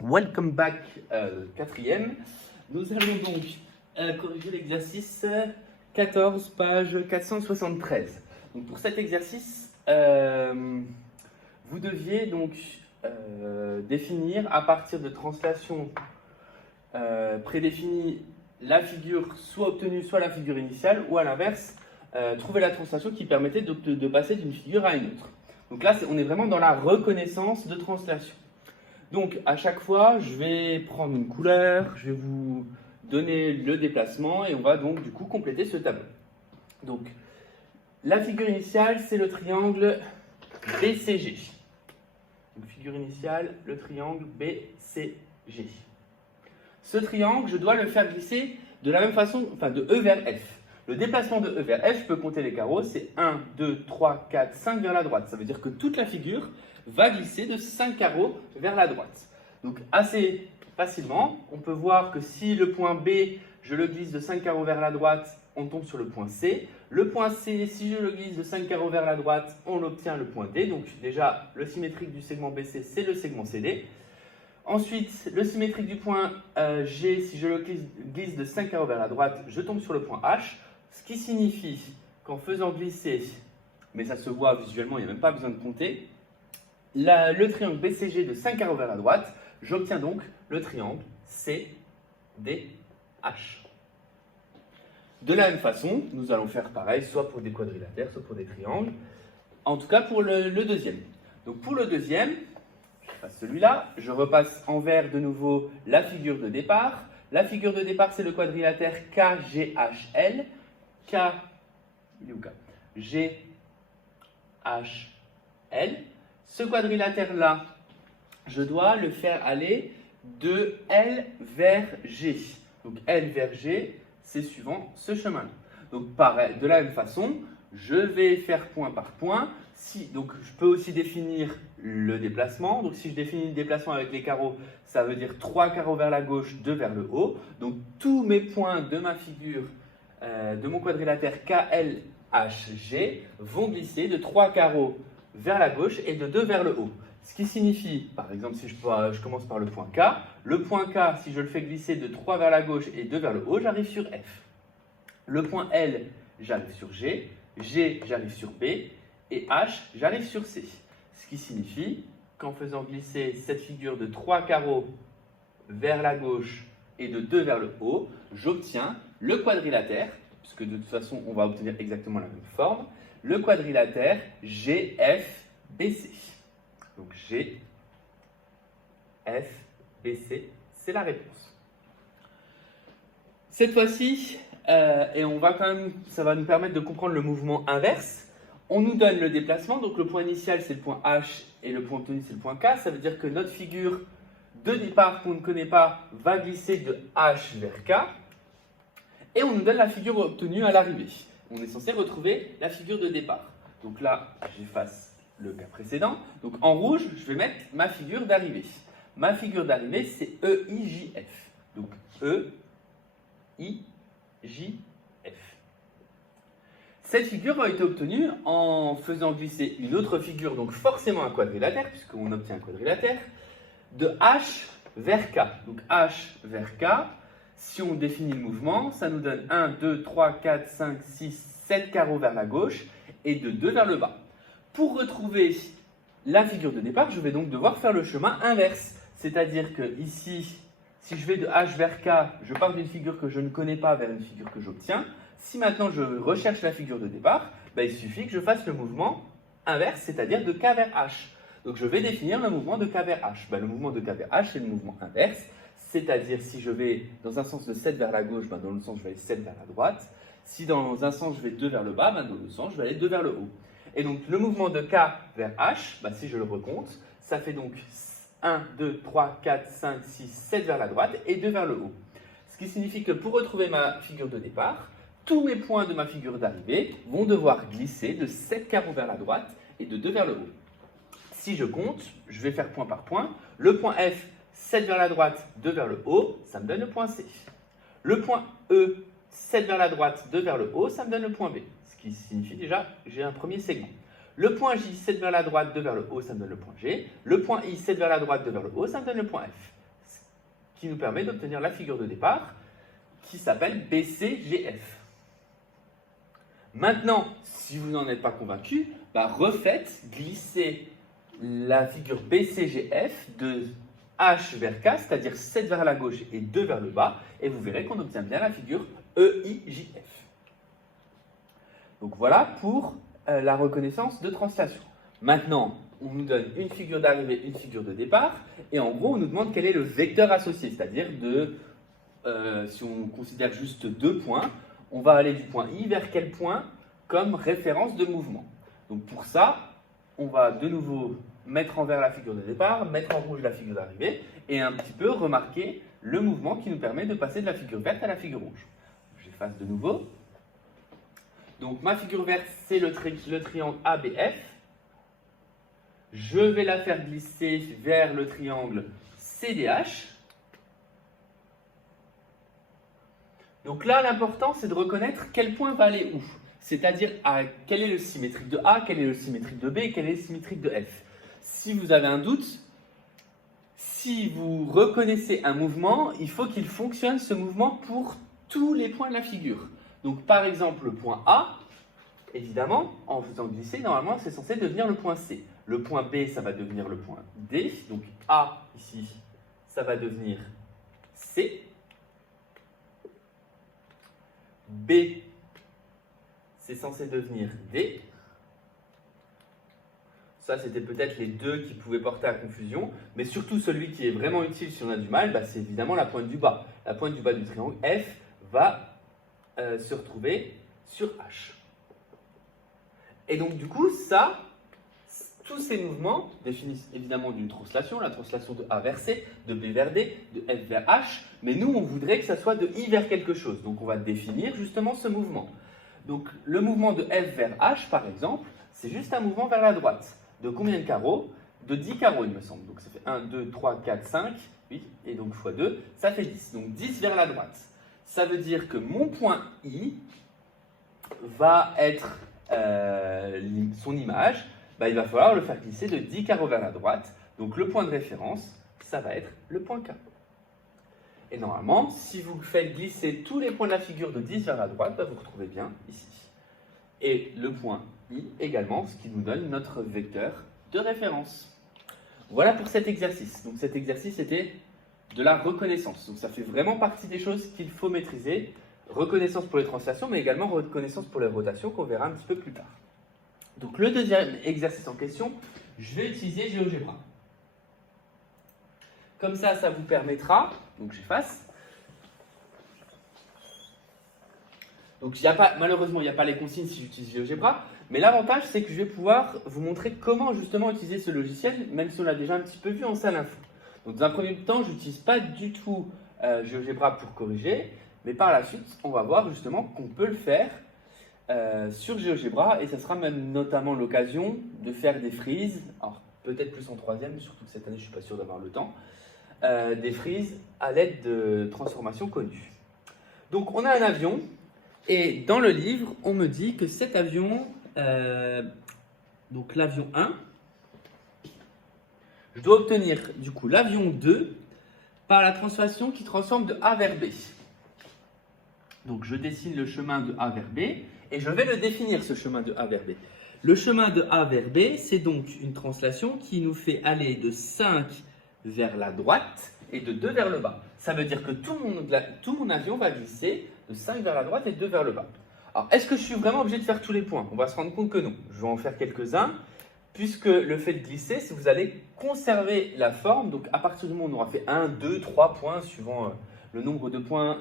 Welcome back, quatrième. Nous allons donc corriger l'exercice 14, page 473. Donc pour cet exercice, vous deviez donc définir à partir de translation prédéfinie la figure soit obtenue, soit la figure initiale, ou à l'inverse, trouver la translation qui permettait de passer d'une figure à une autre. Donc là, on est vraiment dans la reconnaissance de translation. Donc à chaque fois, je vais prendre une couleur, je vais vous donner le déplacement et on va donc du coup compléter ce tableau. Donc la figure initiale, c'est le triangle BCG. Donc figure initiale, le triangle BCG. Ce triangle, je dois le faire glisser de la même façon, enfin de E vers F. Le déplacement de E vers F, je peux compter les carreaux, c'est 1, 2, 3, 4, 5 vers la droite. Ça veut dire que toute la figure va glisser de 5 carreaux vers la droite. Donc assez facilement, on peut voir que si le point B, je le glisse de 5 carreaux vers la droite, on tombe sur le point C. Le point C, si je le glisse de 5 carreaux vers la droite, on obtient le point D. Donc déjà, le symétrique du segment BC, c'est le segment CD. Ensuite, le symétrique du point G, si je le glisse de 5 carreaux vers la droite, je tombe sur le point H. Ce qui signifie qu'en faisant glisser, mais ça se voit visuellement, il n'y a même pas besoin de compter, le triangle BCG de 5 carreaux vers la droite, j'obtiens donc le triangle CDH. De la même façon, nous allons faire pareil, soit pour des quadrilatères, soit pour des triangles. En tout cas pour le deuxième. Donc pour le deuxième, je passe celui-là, je repasse en vert de nouveau la figure de départ. La figure de départ, c'est le quadrilatère KGHL. Il est où K GHL. Ce quadrilatère-là, je dois le faire aller de L vers G. Donc L vers G, c'est suivant ce chemin-là. Donc pareil, de la même façon, je vais faire point par point. Donc je peux aussi définir le déplacement. Donc si je définis le déplacement avec les carreaux, ça veut dire 3 carreaux vers la gauche, 2 vers le haut. Donc tous mes points de ma figure, de mon quadrilatère KLHG, vont glisser de 3 carreaux vers la gauche et de 2 vers le haut. Ce qui signifie, par exemple, si je commence par le point K, le point K, si je le fais glisser de 3 vers la gauche et 2 vers le haut, j'arrive sur F. Le point L, j'arrive sur G, G, j'arrive sur B, et H, j'arrive sur C. Ce qui signifie qu'en faisant glisser cette figure de 3 carreaux vers la gauche et de 2 vers le haut, j'obtiens le quadrilatère, puisque de toute façon, on va obtenir exactement la même forme, le quadrilatère GFBC. Donc GFBC, c'est la réponse. Cette fois-ci, et ça va nous permettre de comprendre le mouvement inverse. On nous donne le déplacement, donc le point initial c'est le point H et le point obtenu c'est le point K. Ça veut dire que notre figure de départ qu'on ne connaît pas va glisser de H vers K. Et on nous donne la figure obtenue à l'arrivée. On est censé retrouver la figure de départ. Donc là, j'efface le cas précédent. Donc en rouge, je vais mettre ma figure d'arrivée. Ma figure d'arrivée c'est EIJF. Donc EIJF. Cette figure a été obtenue en faisant glisser une autre figure, donc forcément un quadrilatère, puisqu'on obtient un quadrilatère, de H vers K. Donc H vers K, si on définit le mouvement, ça nous donne 1, 2, 3, 4, 5, 6, 7 carreaux vers la gauche et de 2 vers le bas. Pour retrouver la figure de départ, je vais donc devoir faire le chemin inverse. C'est-à-dire que ici, si je vais de H vers K, je pars d'une figure que je ne connais pas vers une figure que j'obtiens. Si maintenant je recherche la figure de départ, il suffit que je fasse le mouvement inverse, c'est-à-dire de K vers H. Donc je vais définir le mouvement de K vers H. Le mouvement de K vers H, c'est le mouvement inverse, c'est-à-dire si je vais dans un sens de 7 vers la gauche, dans l'autre sens je vais aller 7 vers la droite. Si dans un sens je vais 2 vers le bas, dans l'autre sens je vais aller 2 vers le haut. Et donc le mouvement de K vers H, si je le recompte, ça fait donc 1, 2, 3, 4, 5, 6, 7 vers la droite et 2 vers le haut. Ce qui signifie que pour retrouver ma figure de départ, tous mes points de ma figure d'arrivée vont devoir glisser de 7 carreaux vers la droite et de 2 vers le haut. Si je compte, je vais faire point par point. Le point F, 7 vers la droite, 2 vers le haut, ça me donne le point C. Le point E, 7 vers la droite, 2 vers le haut, ça me donne le point B. Ce qui signifie déjà que j'ai un premier segment. Le point J, 7 vers la droite, 2 vers le haut, ça me donne le point G. Le point I, 7 vers la droite, 2 vers le haut, ça me donne le point F. qui nous permet d'obtenir la figure de départ qui s'appelle BCGF. Maintenant, si vous n'en êtes pas convaincu, refaites glisser la figure BCGF de H vers K, c'est-à-dire 7 vers la gauche et 2 vers le bas, et vous verrez qu'on obtient bien la figure EIJF. Donc voilà pour la reconnaissance de translation. Maintenant, on nous donne une figure d'arrivée, une figure de départ, et en gros, on nous demande quel est le vecteur associé, c'est-à-dire si on considère juste 2 points, on va aller du point I vers quel point comme référence de mouvement. Donc pour ça, on va de nouveau mettre en vert la figure de départ, mettre en rouge la figure d'arrivée, et un petit peu remarquer le mouvement qui nous permet de passer de la figure verte à la figure rouge. J'efface de nouveau. Donc ma figure verte, c'est le triangle ABF. Je vais la faire glisser vers le triangle CDH. Donc là, l'important, c'est de reconnaître quel point va aller où. C'est-à-dire quel est le symétrique de A, quel est le symétrique de B, quel est le symétrique de F. Si vous avez un doute, si vous reconnaissez un mouvement, il faut qu'il fonctionne ce mouvement pour tous les points de la figure. Donc par exemple, le point A, évidemment, en faisant glisser, normalement, c'est censé devenir le point C. Le point B, ça va devenir le point D. Donc A, ici, ça va devenir C. B, c'est censé devenir D. Ça, c'était peut-être les deux qui pouvaient porter à confusion. Mais surtout, celui qui est vraiment utile si on a du mal, c'est évidemment la pointe du bas. La pointe du bas du triangle F va se retrouver sur H. Et donc, du coup, tous ces mouvements définissent évidemment d'une translation, la translation de A vers C, de B vers D, de F vers H, mais nous, on voudrait que ça soit de I vers quelque chose. Donc, on va définir justement ce mouvement. Donc, le mouvement de F vers H, par exemple, c'est juste un mouvement vers la droite. De combien de carreaux? De 10 carreaux, il me semble. Donc, ça fait 1, 2, 3, 4, 5, 8, et donc x 2, ça fait 10. Donc, 10 vers la droite. Ça veut dire que mon point I va être son image. Il va falloir le faire glisser de 10 carreaux vers la droite. Donc le point de référence, ça va être le point K. Et normalement, si vous faites glisser tous les points de la figure de 10 vers la droite, vous retrouvez bien ici. Et le point I également, ce qui nous donne notre vecteur de référence. Voilà pour cet exercice. Donc cet exercice était de la reconnaissance. Donc ça fait vraiment partie des choses qu'il faut maîtriser. Reconnaissance pour les translations, mais également reconnaissance pour les rotations qu'on verra un petit peu plus tard. Donc le deuxième exercice en question, je vais utiliser GeoGebra. Comme ça vous permettra, donc j'efface. Donc malheureusement, il n'y a pas les consignes si j'utilise GeoGebra, mais l'avantage c'est que je vais pouvoir vous montrer comment justement utiliser ce logiciel, même si on l'a déjà un petit peu vu en salle info. Donc dans un premier temps, je n'utilise pas du tout GeoGebra pour corriger, mais par la suite, on va voir justement qu'on peut le faire sur GeoGebra, et ça sera même notamment l'occasion de faire des frises, alors peut-être plus en troisième, surtout que cette année je ne suis pas sûr d'avoir le temps, des frises à l'aide de transformations connues. Donc on a un avion, et dans le livre, on me dit que cet avion, donc l'avion 1, je dois obtenir du coup l'avion 2 par la transformation qui transforme de A vers B. Donc je dessine le chemin de A vers B, et je vais le définir, ce chemin de A vers B. Le chemin de A vers B, c'est donc une translation qui nous fait aller de 5 vers la droite et de 2 vers le bas. Ça veut dire que tout mon avion va glisser de 5 vers la droite et 2 vers le bas. Alors, est-ce que je suis vraiment obligé de faire tous les points? On va se rendre compte que non. Je vais en faire quelques-uns, puisque le fait de glisser, c'est que vous allez conserver la forme. Donc, à partir du moment où on aura fait 1, 2, 3 points, suivant le nombre de points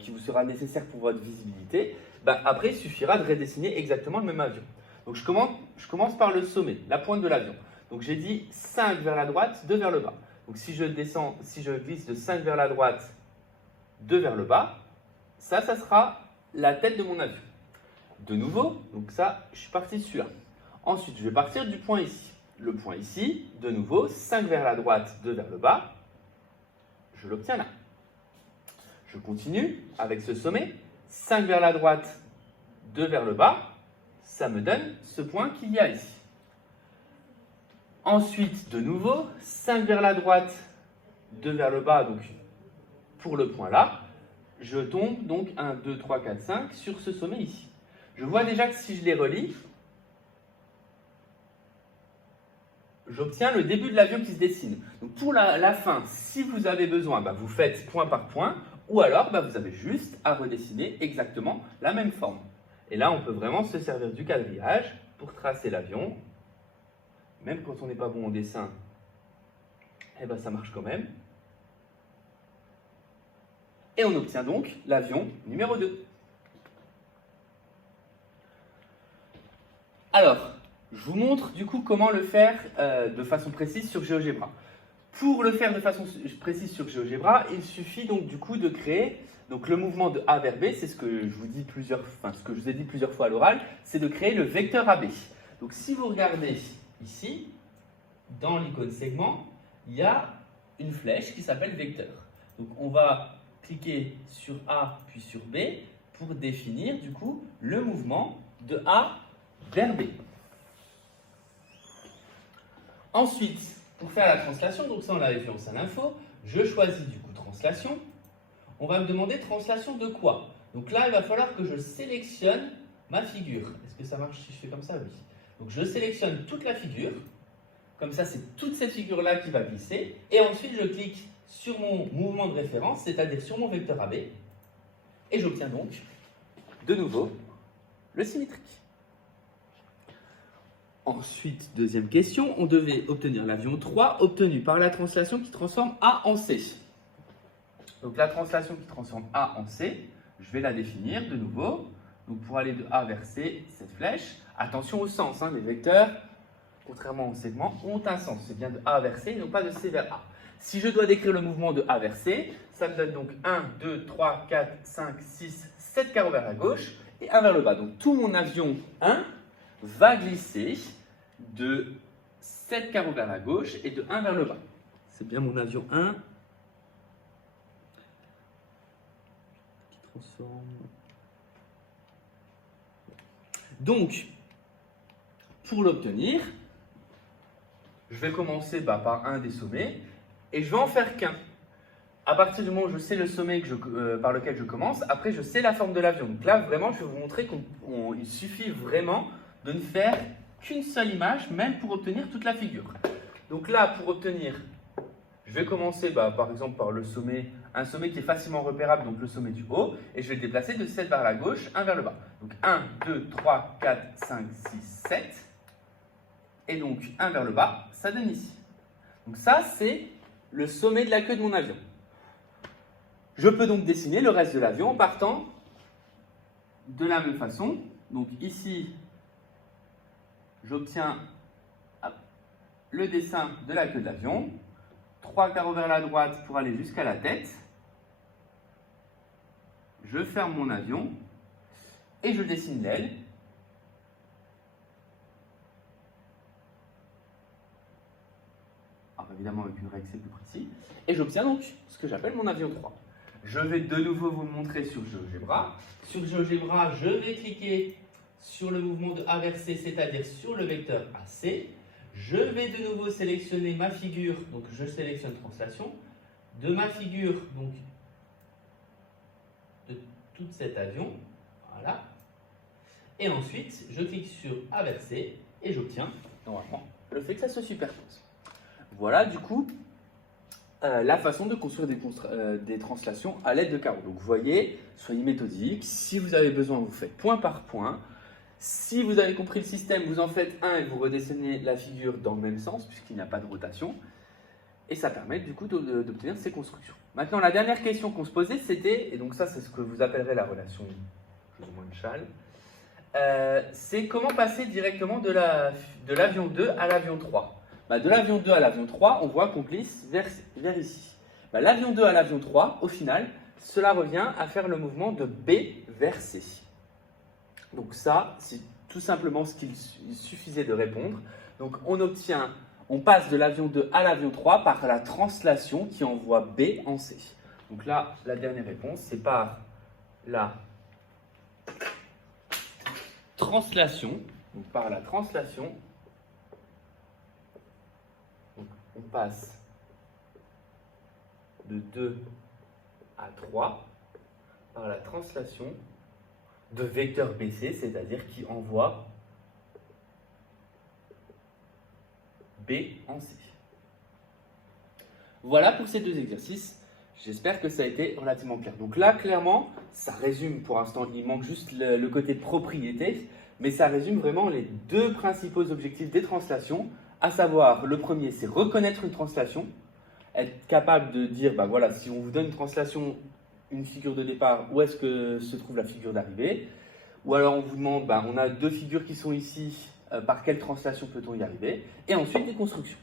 qui vous sera nécessaire pour votre visibilité, après, il suffira de redessiner exactement le même avion. Donc, je commence par le sommet, la pointe de l'avion. Donc, j'ai dit 5 vers la droite, 2 vers le bas. Donc, si je glisse de 5 vers la droite, 2 vers le bas, ça sera la tête de mon avion. De nouveau, donc ça, je suis parti sur. Ensuite, je vais partir du point ici. Le point ici, de nouveau, 5 vers la droite, 2 vers le bas, je l'obtiens là. Je continue avec ce sommet. 5 vers la droite, 2 vers le bas, ça me donne ce point qu'il y a ici. Ensuite, de nouveau, 5 vers la droite, 2 vers le bas, donc pour le point là, je tombe donc 1, 2, 3, 4, 5 sur ce sommet ici. Je vois déjà que si je les relie, j'obtiens le début de l'avion qui se dessine. Donc pour la fin, si vous avez besoin, vous faites point par point, ou alors vous avez juste à redessiner exactement la même forme. Et là, on peut vraiment se servir du quadrillage pour tracer l'avion. Même quand on n'est pas bon au dessin, ça marche quand même. Et on obtient donc l'avion numéro 2. Alors, je vous montre du coup comment le faire de façon précise sur GeoGebra. Pour le faire de façon précise sur GeoGebra, il suffit donc du coup de créer donc le mouvement de A vers B, c'est ce que je vous dis ce que je vous ai dit plusieurs fois à l'oral, c'est de créer le vecteur AB. Donc si vous regardez ici, dans l'icône segment, il y a une flèche qui s'appelle vecteur. Donc on va cliquer sur A puis sur B pour définir du coup le mouvement de A vers B. Ensuite, pour faire la translation, donc ça on l'avait fait en salle info, je choisis du coup translation. On va me demander translation de quoi? Donc là, il va falloir que je sélectionne ma figure. Est-ce que ça marche si je fais comme ça? Oui. Donc je sélectionne toute la figure. Comme ça, c'est toute cette figure-là qui va glisser. Et ensuite, je clique sur mon mouvement de référence, c'est-à-dire sur mon vecteur AB. Et j'obtiens donc, de nouveau, le symétrique. Ensuite, deuxième question, on devait obtenir l'avion 3 obtenu par la translation qui transforme A en C. Donc la translation qui transforme A en C, je vais la définir de nouveau. Donc pour aller de A vers C, cette flèche, attention au sens, les vecteurs, contrairement au segment, ont un sens. C'est bien de A vers C, non pas de C vers A. Si je dois décrire le mouvement de A vers C, ça me donne donc 1, 2, 3, 4, 5, 6, 7 carreaux vers la gauche et 1 vers le bas. Donc tout mon avion 1 va glisser de 7 carreaux vers la gauche et de 1 vers le bas. C'est bien mon avion 1 qui transforme. Donc, pour l'obtenir, je vais commencer par un des sommets et je vais en faire qu'un. À partir du moment où je sais le sommet par lequel je commence, après je sais la forme de l'avion. Donc là, vraiment, je vais vous montrer qu'il suffit vraiment de ne faire qu'une seule image, même pour obtenir toute la figure. Donc là, pour obtenir, je vais commencer par exemple par le sommet, un sommet qui est facilement repérable, donc le sommet du haut, et je vais le déplacer de 7 vers la gauche, 1 vers le bas. Donc 1, 2, 3, 4, 5, 6, 7. Et donc 1 vers le bas, ça donne ici. Donc ça, c'est le sommet de la queue de mon avion. Je peux donc dessiner le reste de l'avion en partant de la même façon. Donc ici, j'obtiens le dessin de la queue de l'avion. 3 carreaux vers la droite pour aller jusqu'à la tête. Je ferme mon avion et je dessine l'aile. Alors évidemment avec une règle c'est plus précis. Et j'obtiens donc ce que j'appelle mon avion 3. Je vais de nouveau vous le montrer sur GeoGebra. Sur GeoGebra, je vais cliquer sur le mouvement de A vers C, c'est-à-dire sur le vecteur AC. Je vais de nouveau sélectionner ma figure, donc je sélectionne translation. De ma figure, donc de tout cet avion, voilà. Et ensuite, je clique sur A vers C et j'obtiens normalement le fait que ça se superpose. Voilà du coup la façon de construire des translations à l'aide de carreaux. Donc vous voyez, soyez méthodique. Si vous avez besoin, vous faites point par point. Si vous avez compris le système, vous en faites un et vous redessinez la figure dans le même sens, puisqu'il n'y a pas de rotation. Et ça permet du coup d'obtenir ces constructions. Maintenant, la dernière question qu'on se posait, c'était, et donc ça c'est ce que vous appellerez la relation plus ou moins de Schall, c'est comment passer directement de l'avion 2 à l'avion 3. De l'avion 2 à l'avion 3, on voit qu'on glisse vers ici. L'avion 2 à l'avion 3, au final, cela revient à faire le mouvement de B vers C. Donc ça, c'est tout simplement ce qu'il suffisait de répondre. Donc on passe de l'avion 2 à l'avion 3 par la translation qui envoie B en C. Donc là, la dernière réponse, c'est par la translation. Donc par la translation, on passe de 2 à 3 par la translation de vecteur BC, c'est-à-dire qui envoie B en C. Voilà pour ces deux exercices. J'espère que ça a été relativement clair. Donc là, clairement, ça résume pour l'instant, il manque juste le côté propriété, mais ça résume vraiment les deux principaux objectifs des translations, à savoir, le premier, c'est reconnaître une translation, être capable de dire, bah voilà, si on vous donne une translation, une figure de départ, où est-ce que se trouve la figure d'arrivée? Ou alors on vous demande, bah, on a deux figures qui sont ici, par quelle translation peut-on y arriver? Et ensuite des constructions.